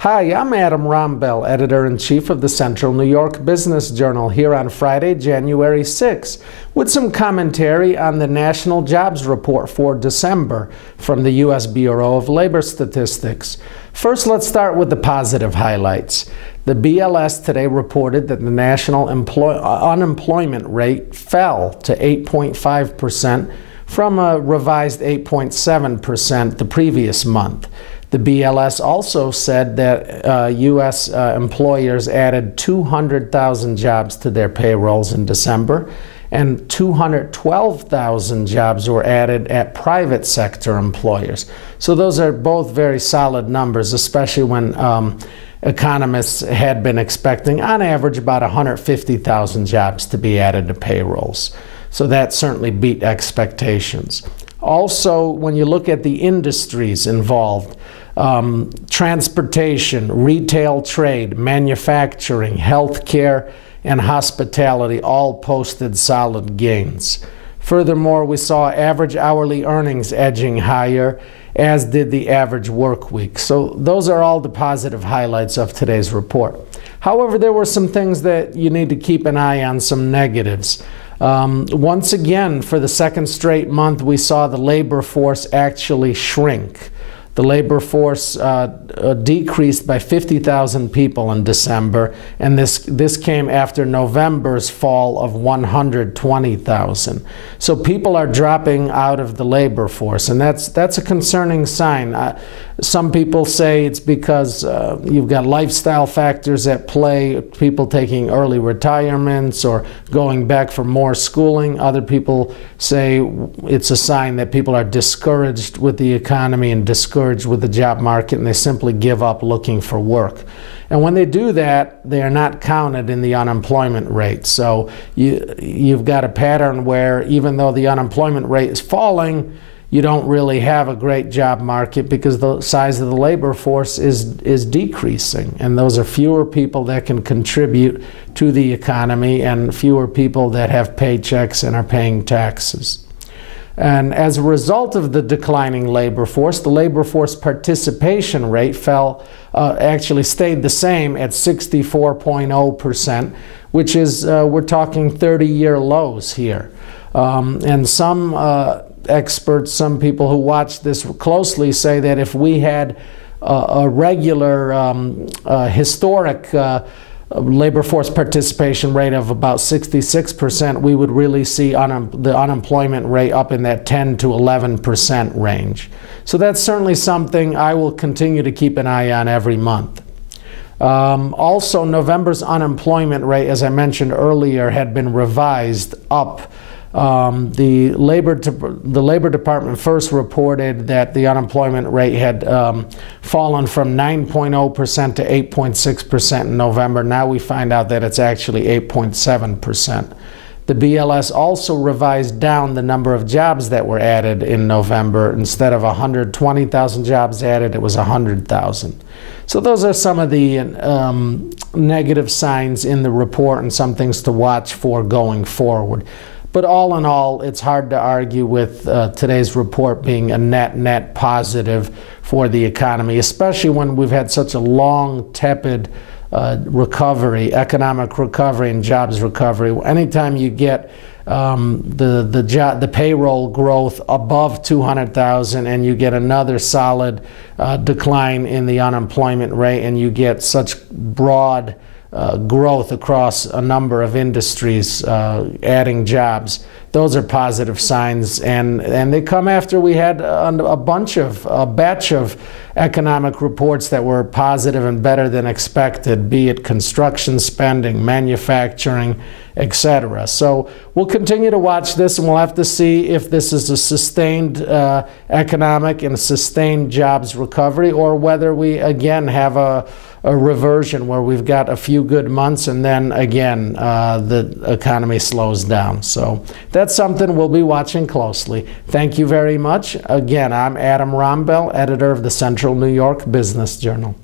Hi, I'm Adam Rombel, Editor-in-Chief of the Central New York Business Journal, here on Friday, January 6, with some commentary on the National Jobs Report for December from the U.S. Bureau of Labor Statistics. First, let's start with the positive highlights. The BLS today reported that the national unemployment rate fell to 8.5% from a revised 8.7% the previous month. The BLS also said that U.S. employers added 200,000 jobs to their payrolls in December, and 212,000 jobs were added at private sector employers. So those are both very solid numbers, especially when economists had been expecting, on average, about 150,000 jobs to be added to payrolls. So that certainly beat expectations. Also, when you look at the industries involved, transportation, retail trade, manufacturing, healthcare, and hospitality all posted solid gains. Furthermore, we saw average hourly earnings edging higher, as did the average work week. So those are all the positive highlights of today's report. However, there were some things that you need to keep an eye on, some negatives. Once again, for the second straight month, we saw the labor force actually shrink. The labor force decreased by 50,000 people in December, and this came after November's fall of 120,000. So people are dropping out of the labor force, and that's a concerning sign. Some people say it's because you've got lifestyle factors at play, people taking early retirements or going back for more schooling. Other people say it's a sign that people are discouraged with the economy and discouraged with the job market, and they simply give up looking for work. And when they do that, they are not counted in the unemployment rate. So you've got a pattern where even though the unemployment rate is falling, you don't really have a great job market because the size of the labor force is decreasing. And those are fewer people that can contribute to the economy and fewer people that have paychecks and are paying taxes. And as a result of the declining labor force, the labor force participation rate actually stayed the same at 64.0%, which is, we're talking 30-year lows here. And some experts, some people who watch this closely say that if we had a regular historic labor force participation rate of about 66%, we would really see the unemployment rate up in that 10 to 11% range. So that's certainly something I will continue to keep an eye on every month. Also, November's unemployment rate, as I mentioned earlier, had been revised up. The Labor Department first reported that the unemployment rate had fallen from 9.0% to 8.6% in November. Now we find out that it's actually 8.7%. The BLS also revised down the number of jobs that were added in November. Instead of 120,000 jobs added, it was 100,000. So those are some of the negative signs in the report and some things to watch for going forward. But all in all, it's hard to argue with today's report being a net positive for the economy, especially when we've had such a long, tepid recovery, economic recovery and jobs recovery. Anytime you get the payroll growth above 200,000 and you get another solid decline in the unemployment rate, and you get such broad growth across a number of industries, adding jobs, those are positive signs, and they come after we had a batch of economic reports that were positive and better than expected, be it construction spending, manufacturing, etc. So we'll continue to watch this, and we'll have to see if this is a sustained economic and sustained jobs recovery, or whether we again have a reversion where we've got a few good months and then again the economy slows down. So that's something we'll be watching closely. Thank you very much. Again, I'm Adam Rombel, editor of the Central New York Business Journal.